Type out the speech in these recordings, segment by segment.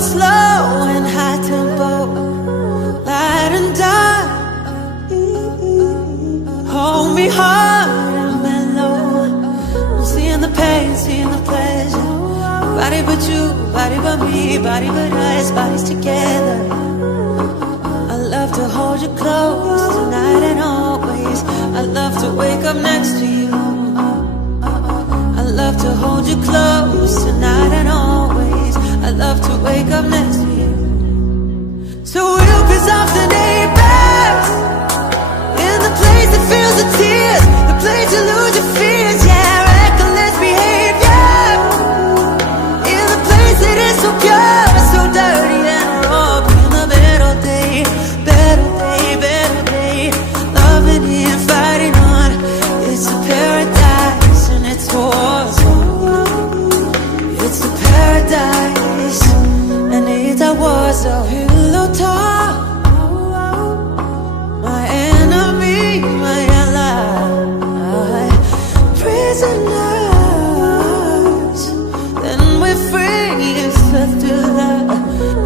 slow and high tempo, light and dark. Hold me hard and mellow. I'm seeing the pain, seeing the pleasure. Body but you, body but me, body but us, bodies together. I love to hold you close tonight and always. I love to wake up next to you. I love to hold you close tonight and always. I love to wake up next to you. So we'll piss off the neighbors in the place that feels the tears, the place you lose your fears. Yeah, reckless behavior in the place that is so pure, so dirty and raw. In the better day, better day, better day. Loving and fighting on, it's a paradise and it's war zone. It's a paradise and it's a war zone. Pillow talk, my enemy, my ally, prisoners. Then we're free, it's left to love.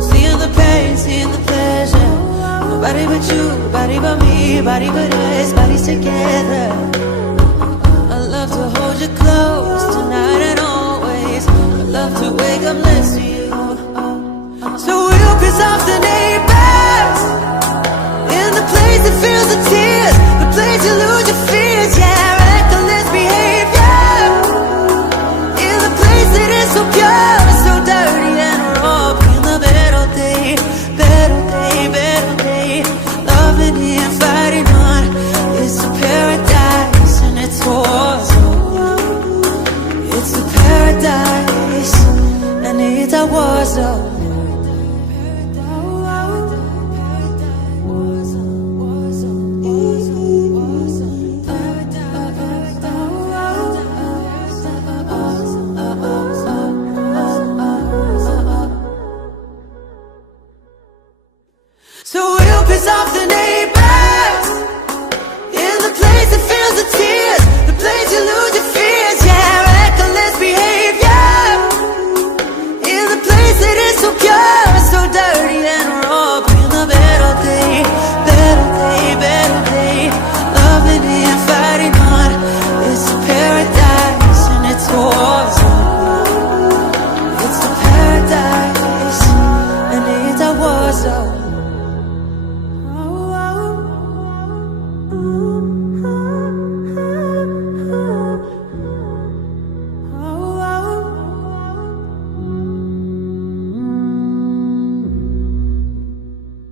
Seeing the pain, seeing the pleasure. Nobody but you, body but me, body but us, bodies together. I love to hold you close tonight and always. I love to wake up next to you. So we'll piss off the neighbors in the place that feels the tears, the place you lose your fears. Yeah, reckless behavior in the place that is so pure, so dirty and raw. In the better day, better day, better day. Loving and fighting on, it's a paradise and it's war zone. It's a paradise and it's a war zone.